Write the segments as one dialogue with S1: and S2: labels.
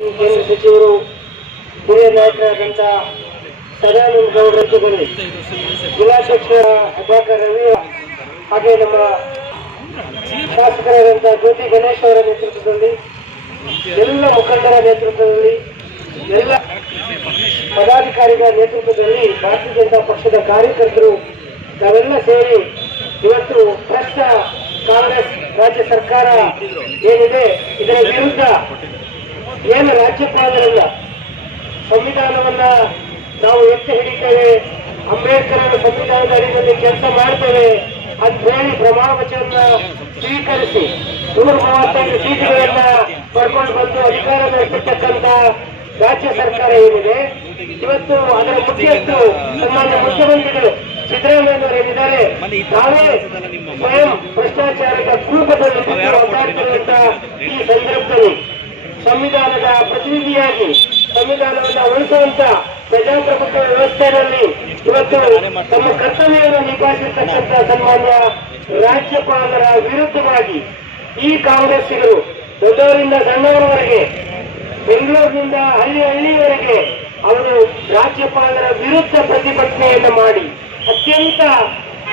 S1: ಕೇಂದ್ರ ಸಚಿವರು ಹಿರಿಯ ನಾಯಕರಾದಂಥ ಸದಾನಂದ ಗೌಡ ಜೊತೆಗೆ ಜಿಲ್ಲಾಧ್ಯಕ್ಷರ ಅಭಾಕರ್ ರವಿ ಹಾಗೆ ನಮ್ಮ ಶಾಸಕರಾದಂಥ ಜ್ಯೋತಿ ಗಣೇಶ್ ಅವರ ನೇತೃತ್ವದಲ್ಲಿ, ಎಲ್ಲ ಮುಖಂಡರ ನೇತೃತ್ವದಲ್ಲಿ, ಎಲ್ಲ ಪದಾಧಿಕಾರಿಗಳ ನೇತೃತ್ವದಲ್ಲಿ ಭಾರತೀಯ ಜನತಾ ಪಕ್ಷದ ಕಾರ್ಯಕರ್ತರು ನಾವೆಲ್ಲ ಸೇರಿ ಇವತ್ತು ಭ್ರಷ್ಟ ಕಾಂಗ್ರೆಸ್ ರಾಜ್ಯ ಸರ್ಕಾರ ಏನಿದೆ, ಇದರ ವಿರುದ್ಧ ಏನು ರಾಜ್ಯಪಾಲರಲ್ಲ, ಸಂವಿಧಾನವನ್ನ ನಾವು ಎತ್ತಿ ಹಿಡಿತೇವೆ ಅಂಬೇಡ್ಕರ್ ಅವರ ಸಂವಿಧಾನದ ಅಡಿಯಲ್ಲಿ ಕೆಲಸ ಮಾಡ್ತೇವೆ ಅಂತ ಹೇಳಿ ಪ್ರಮಾಣ ವಚನ ಸ್ವೀಕರಿಸಿ ನೂರ ಮೂವತ್ತೈದು ಸೀಟುಗಳನ್ನ ಪಡ್ಕೊಂಡು ಬಂದು ಅಧಿಕಾರ ನಡೆಸಿರ್ತಕ್ಕಂತ ರಾಜ್ಯ ಸರ್ಕಾರ ಏನಿದೆ, ಇವತ್ತು ಅದರ ಮುಖ್ಯಸ್ಥರು, ಸನ್ಮಾನ್ಯ ಮುಖ್ಯಮಂತ್ರಿಗಳು ಸಿದ್ದರಾಮಯ್ಯನವರು ಏನಿದ್ದಾರೆ, ನಾವೇ ಸ್ವಯಂ ಭ್ರಷ್ಟಾಚಾರದ ಒದ್ದಾಡ್ತಿರುವಂತ ಈ ಸಂದರ್ಭದಲ್ಲಿ ಸಂವಿಧಾನದ ಪ್ರತಿನಿಧಿಯಾಗಿ, ಸಂವಿಧಾನವನ್ನು ಉಳಿಸುವಂತ ಪ್ರಜಾಪ್ರಭುತ್ವ ವ್ಯವಸ್ಥೆಯಲ್ಲಿ ಇವತ್ತು ತಮ್ಮ ಕರ್ತವ್ಯವನ್ನು ನಿಭಾಯಿಸಿರ್ತಕ್ಕಂಥ ಸನ್ಮಾನ್ಯ ರಾಜ್ಯಪಾಲರ ವಿರುದ್ಧವಾಗಿ ಈ ಕಾಂಗ್ರೆಸ್ಸಿಗರು ದೊಡ್ಡವರಿಂದ ಸಣ್ಣವರವರೆಗೆ, ಬೆಂಗಳೂರಿನಿಂದ ಹಳ್ಳಿ ಹಳ್ಳಿವರೆಗೆ ಅವರು ರಾಜ್ಯಪಾಲರ ವಿರುದ್ಧ ಪ್ರತಿಭಟನೆಯನ್ನು ಮಾಡಿ ಅತ್ಯಂತ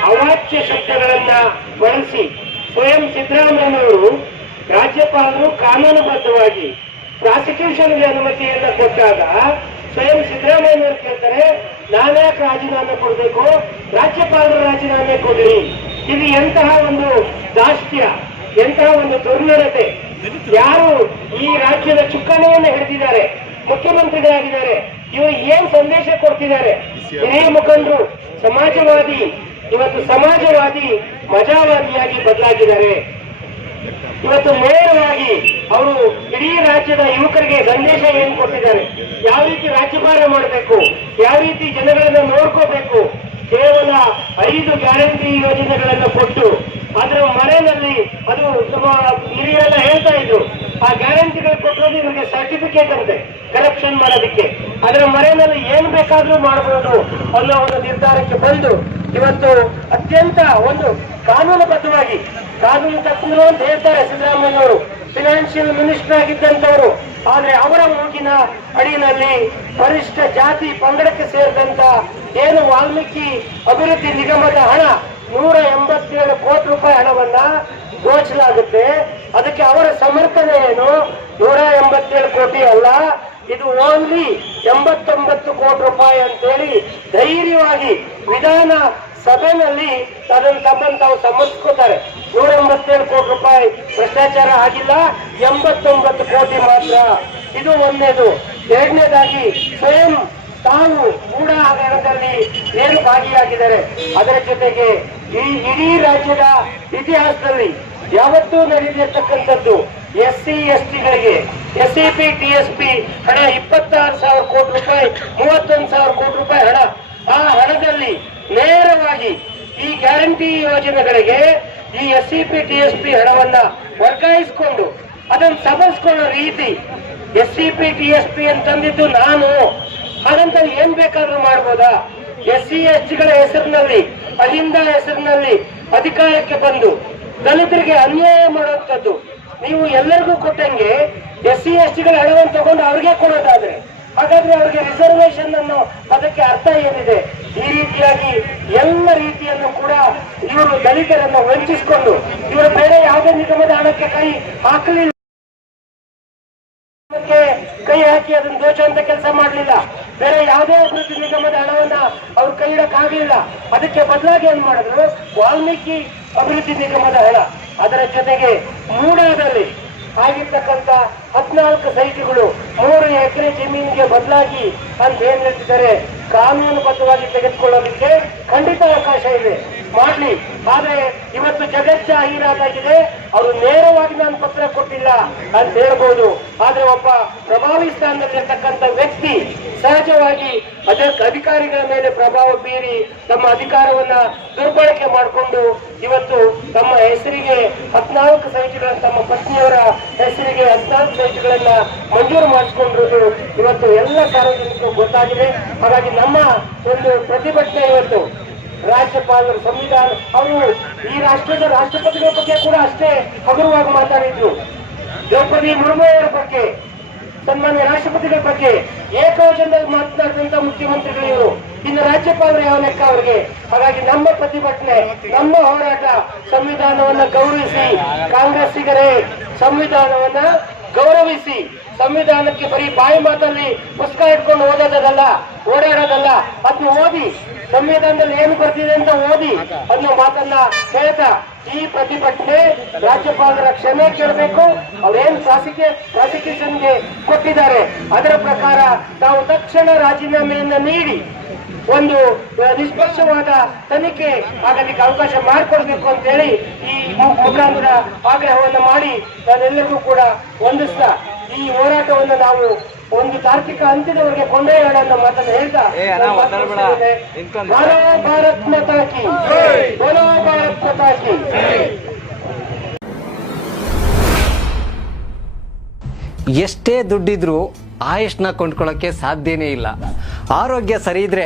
S1: ಅವಾಚ್ಯ ಶಬ್ದಗಳನ್ನ ಬಳಸಿ ಸ್ವಯಂ ಸಿದ್ದರಾಮಯ್ಯನವರು ರಾಜ್ಯಪಾಲರು ಕಾನೂನುಬದ್ಧವಾಗಿ ಪ್ರಾಸಿಕ್ಯೂಷನ್ಗೆ ಅನುಮತಿಯನ್ನ ಕೊಟ್ಟಾಗ ಸ್ವಯಂ ಸಿದ್ದರಾಮಯ್ಯನವರು ಕೇಳ್ತಾರೆ ನಾನ್ಯಾಕೆ ರಾಜೀನಾಮೆ ಕೊಡಬೇಕು? ರಾಜ್ಯಪಾಲರ ರಾಜೀನಾಮೆ ಕೊಡ್ರಿ. ಇದು ಎಂತಹ ಒಂದು ದಾಷ್ಟ್ಯ ಎಂತಹ ಒಂದು ದುರ್ನಡತೆ. ಯಾರು ಈ ರಾಜ್ಯದ ಚುಕ್ಕಾಣಿಯನ್ನು ಹಿಡಿದಿದ್ದಾರೆ, ಮುಖ್ಯಮಂತ್ರಿಗಳಾಗಿದ್ದಾರೆ, ಇವರು ಏನ್ ಸಂದೇಶ ಕೊಡ್ತಿದ್ದಾರೆ? ಹಿರಿಯ ಮುಖಂಡರು, ಸಮಾಜವಾದಿ, ಇವತ್ತು ಸಮಾಜವಾದಿ ಮಜಾವಾದಿಯಾಗಿ ಬದಲಾಗಿದ್ದಾರೆ. ಇವತ್ತು ನೇರವಾಗಿ ಅವರು ಇಡೀ ರಾಜ್ಯದ ಯುವಕರಿಗೆ ಸಂದೇಶ ಏನು ಕೊಟ್ಟಿದ್ದಾರೆ? ಯಾವ ರೀತಿ ರಾಜ್ಯಭಾರ ಮಾಡಬೇಕು? ಯಾವ ರೀತಿ ಜನಗಳನ್ನ ನೋಡ್ಕೋಬೇಕು? ಕೇವಲ ಐದು ಗ್ಯಾರಂಟಿ ಯೋಜನೆಗಳನ್ನು ಕೊಟ್ಟು ಅದರ ಮನೆಯಲ್ಲಿ ಅದು ನಮ್ಮ ಹಿರಿಯರೆಲ್ಲ ಹೇಳ್ತಾ ಇದ್ರು. ಆ ಗ್ಯಾರಂಟಿಗಳು ಕೊಟ್ಟರೆ ನಿಮಗೆ ಸರ್ಟಿಫಿಕೇಟ್ ಅಂತೆ ಕರಪ್ಷನ್ ಮಾಡೋದಕ್ಕೆ. ಅದರ ಮನೆಯಲ್ಲಿ ಏನ್ ಬೇಕಾದ್ರೂ ಮಾಡಬಹುದು ಅನ್ನೋ ಒಂದು ನಿರ್ಧಾರಕ್ಕೆ ಬಂದು ಇವತ್ತು ಅತ್ಯಂತ ಒಂದು ಕಾನೂನುಬದ್ಧವಾಗಿ, ಕಾನೂನು ತಜ್ಞರು ಅಂತ ಹೇಳ್ತಾರೆ ಸಿದ್ದರಾಮಯ್ಯನವರು ಫಿನಾನ್ಷಿಯಲ್ ಮಿನಿಸ್ಟರ್ ಆಗಿದ್ದಂತವರು ಆದ್ರೆ ಅವರ ಮೂಗಿನ ಅಡಿಯಲ್ಲಿ ಪರಿಷ್ಠ ಜಾತಿ ಪಂಗಡಕ್ಕೆ ಸೇರಿದಂತ ಏನು ವಾಲ್ಮೀಕಿ ಅಭಿವೃದ್ಧಿ ನಿಗಮದ ಹಣ ನೂರ ಎಂಬತ್ತೇಳು ಕೋಟಿ ರೂಪಾಯಿ ಹಣವನ್ನ ಘೋಷಲಾಗುತ್ತೆ ಅದಕ್ಕೆ ಅವರ ಸಮರ್ಥನೆ ಏನು? ನೂರ ಎಂಬತ್ತೇಳು ಕೋಟಿ ಅಲ್ಲ. ಇದು ಓನ್ಲಿ ಎಂಬತ್ತೊಂಬತ್ತು ಕೋಟಿ ರೂಪಾಯಿ ಅಂತೇಳಿ ಧೈರ್ಯವಾಗಿ ವಿಧಾನ ಸಭೆನಲ್ಲಿ ಅದನ್ನು ತಮ್ಮನ್ನು ತಾವು ಸಮರ್ಸ್ಕೋತಾರೆ ನೂರ ಎಂಬತ್ತೇಳು ಕೋಟಿ ರೂಪಾಯಿ ಭ್ರಷ್ಟಾಚಾರ ಆಗಿಲ್ಲ, ಎಂಬತ್ತೊಂಬತ್ತು ಕೋಟಿ ಮಾತ್ರ. ಇದು ಒಂದೇದು. ಎರಡನೇದಾಗಿ ಸ್ವಯಂ ತಾವು ಕೂಡ ಹಗರಣದಲ್ಲಿ ಏನು ಭಾಗಿಯಾಗಿದ್ದಾರೆ, ಅದರ ಜೊತೆಗೆ ಈ ಇಡೀ ರಾಜ್ಯದ ಇತಿಹಾಸದಲ್ಲಿ ಯಾವತ್ತೂ ನಡೆದಿರ್ತಕ್ಕಂಥದ್ದು S C S ಟಿಗಳಿಗೆ S C P T S P ಹಣ ಇಪ್ಪತ್ತಾರು ಸಾವಿರ ಕೋಟಿ ರೂಪಾಯಿ, ಮೂವತ್ತೊಂದು ಸಾವಿರ ಕೋಟಿ ರೂಪಾಯಿ ಹಣ. ಆ ಹಣದಲ್ಲಿ ನೇರವಾಗಿ ಈ ಗ್ಯಾರಂಟಿ ಯೋಜನೆಗಳಿಗೆ ಈ S C P T S P ಹಣವನ್ನ ವರ್ಗಾಯಿಸಿಕೊಂಡು ಅದನ್ನು ಸಬಲಿಸ್ಕೊಳ್ಳೋ ರೀತಿ S C P T S P ಅಂತಂದಿದ್ದು ನಾನು. ಹಾಗಂತ ಏನ್ ಬೇಕಾದ್ರೂ ಮಾಡ್ಬೋದಾ? ಎಸ್ ಸಿ ಎಸ್ ಟಿಗಳ ಹೆಸರಿನಲ್ಲಿ, ಅಹಿಂದ ಹೆಸರಿನಲ್ಲಿ ಅಧಿಕಾರಕ್ಕೆ ಬಂದು ದಲಿತರಿಗೆ ಅನ್ಯಾಯ ಮಾಡುವಂಥದ್ದು ನೀವು ಎಲ್ಲರಿಗೂ ಕೊಟ್ಟಂಗೆ ಎಸ್ ಸಿ ಎಸ್ ಟಿಗಳ ಹಣವನ್ನು ತಗೊಂಡು ಅವ್ರಿಗೆ ಕೊಡೋದಾದ್ರೆ. ಹಾಗಾದ್ರೆ ಅವ್ರಿಗೆ ರಿಸರ್ವೇಶನ್ ಅನ್ನೋ ಅದಕ್ಕೆ ಅರ್ಥ ಏನಿದೆ? ಈ ರೀತಿಯಾಗಿ ಎಲ್ಲ ರೀತಿಯನ್ನು ಕೂಡ ಇವರು ದಲಿತರನ್ನು ವಂಚಿಸಿಕೊಂಡು ಇವರು ಬೇರೆ ಯಾವುದೇ ನಿಗಮದ ಹಣಕ್ಕೆ ಕೈ ಹಾಕಲಿಲ್ಲ. ಕೈ ಹಾಕಿ ಅದನ್ನ ಅಂತ ಕೆಲಸ ಮಾಡಲಿಲ್ಲ. ಬೇರೆ ಯಾವುದೇ ಅಭಿವೃದ್ಧಿ ನಿಗಮದ ಹಣವನ್ನ ಅವ್ರು ಕೈ ಇಡಕ್ಕಾಗಲಿಲ್ಲ. ಅದಕ್ಕೆ ಬದಲಾಗಿ ಏನ್ ಮಾಡಿದ್ರು? ವಾಲ್ಮೀಕಿ ಅಭಿವೃದ್ಧಿ ನಿಗಮದ ಹಣ. ಅದರ ಜೊತೆಗೆ ಮೂಡಾದಲ್ಲಿ ಆಗಿರ್ತಕ್ಕಂಥ ಹದಿನಾಲ್ಕು ಸೈಟ್ಗಳು ಮೂರು ಎಕರೆ ಜಮೀನಿಗೆ ಬದಲಾಗಿ ಅಂತ ಏನ್ ಹೇಳ್ತಿದ್ದಾರೆ ಕಾನೂನುಬದ್ಧವಾಗಿ ತೆಗೆದುಕೊಳ್ಳೋದಕ್ಕೆ ಖಂಡಿತ ಅವಕಾಶ ಇದೆ. ಮಾಡಲಿ. ಆದ್ರೆ ಇವತ್ತು ಜಗಜ್ಜಾಹೀರಾತಾಗಿದೆ ಅವರು ನೇರವಾಗಿ ನಾನು ಪತ್ರ ಕೊಟ್ಟಿಲ್ಲ ಅಂತ ಹೇಳ್ಬೋದು. ಆದ್ರೆ ಒಬ್ಬ ಪ್ರಭಾವಿ ಸ್ಥಾನದಲ್ಲಿರ್ತಕ್ಕಂಥ ವ್ಯಕ್ತಿ ಸಹಜವಾಗಿ ಅದಕ್ಕೆ ಅಧಿಕಾರಿಗಳ ಮೇಲೆ ಪ್ರಭಾವ ಬೀರಿ ತಮ್ಮ ಅಧಿಕಾರವನ್ನ ದುರ್ಬಳಕೆ ಮಾಡಿಕೊಂಡು ಇವತ್ತು ತಮ್ಮ ಹೆಸರಿಗೆ ಹದಿನಾಲ್ಕು ಸೈಟ್ಗಳನ್ನು, ತಮ್ಮ ಪತ್ನಿಯವರ ಹೆಸರಿಗೆ ಹದಿನಾಲ್ಕು ಸೈಟ್ಗಳನ್ನ ಮಂಜೂರು ಮಾಡಿಸಿಕೊಂಡಿರೋದು ಇವತ್ತು ಎಲ್ಲ ಸಾರ್ವಜನಿಕರು ಗೊತ್ತಾಗಿದೆ. ಹಾಗಾಗಿ ನಮ್ಮ ಒಂದು ಪ್ರತಿಭಟನೆ ಇವತ್ತು. ರಾಜ್ಯಪಾಲರು ಸಂವಿಧಾನ, ಅವರು ಈ ರಾಷ್ಟ್ರದ ರಾಷ್ಟ್ರಪತಿಗಳ ಬಗ್ಗೆ ಕೂಡ ಅಷ್ಟೇ ಹಗುರವಾಗಿ ಮಾತಾಡಿದ್ರು ದ್ರೌಪದಿ ಮುರ್ಮು ಅವರ ಬಗ್ಗೆ, ಸನ್ಮಾನ್ಯ ರಾಷ್ಟ್ರಪತಿಗಳ ಬಗ್ಗೆ, ಏಕವಚನದಲ್ಲಿ ಮಾತನಾಡಿದಂತ ಮುಖ್ಯಮಂತ್ರಿಗಳು ಇವರು. ಇನ್ನು ರಾಜ್ಯಪಾಲರು ಯಾವ ಲೆಕ್ಕ ಅವರಿಗೆ? ಹಾಗಾಗಿ ನಮ್ಮ ಪ್ರತಿಭಟನೆ, ನಮ್ಮ ಹೋರಾಟ, ಸಂವಿಧಾನವನ್ನ ಗೌರವಿಸಿ, ಕಾಂಗ್ರೆಸ್ಸಿಗರೇ, ಸಂವಿಧಾನವನ್ನ ಗೌರವಿಸಿ ಸಂವಿಧಾನಕ್ಕೆ ಬರೀ ಬಾಯಿ ಮಾತಲ್ಲಿ ಪುಸ್ತಕ ಇಟ್ಕೊಂಡು ಓದೋದಲ್ಲ ಓಡಾಡೋದಲ್ಲ, ಅದನ್ನ ಓದಿ, ಸಂವಿಧಾನದಲ್ಲಿ ಏನು ಬರ್ತಿದೆ ಅಂತ ಓದಿ ಅನ್ನೋ ಮಾತನ್ನ ಹೇಳ್ತಾ ಈ ಪ್ರತಿಭಟನೆ ರಾಜ್ಯಪಾಲರ ಕ್ಷಮೆ ಕೇಳಬೇಕು. ಅವರೇನು ಪ್ರಾಸಿಕ್ಯೂ ಪ್ರಾಸಿಕ್ಯೂಷನ್ಗೆ ಕೊಟ್ಟಿದ್ದಾರೆ. ಅದರ ಪ್ರಕಾರ ತಾವು ತಕ್ಷಣ ರಾಜೀನಾಮೆಯನ್ನ ನೀಡಿ ಒಂದು ನಿಷ್ಪಕ್ಷವಾದ ತನಿಖೆ ಆಗಲಿಕ್ಕೆ ಅವಕಾಶ ಮಾಡಿಕೊಡ್ಬೇಕು ಅಂತ ಹೇಳಿ ಈ ಮುಖಾಂತರ ಆಗ್ರಹವನ್ನು ಮಾಡಿ ನಾನೆಲ್ಲರಿಗೂ ಕೂಡ ಹೊಂದಿಸ್ತಾ ಈ ಹೋರಾಟವನ್ನು ನಾವು ಒಂದು ತಾರ್ಕಿಕ ಅಂತ್ಯದವರೆಗೆ ಕೊಂಡೊಯ್ಯೋಣ ಅನ್ನೋ ಮಾತನ್ನು ಹೇಳ್ತಾ ಭಾರತ್ ಮತಾಕಿ ಭಾರತ್ ಮತಾಕಿ
S2: ಎಷ್ಟೇ ದುಡ್ಡಿದ್ರೂ ಆಯುಷ್ನ ಕೊಂಡ್ಕೊಳ್ಳೋಕ್ಕೆ ಸಾಧ್ಯನೇ ಇಲ್ಲ. ಆರೋಗ್ಯ ಸರಿ ಇದ್ರೆ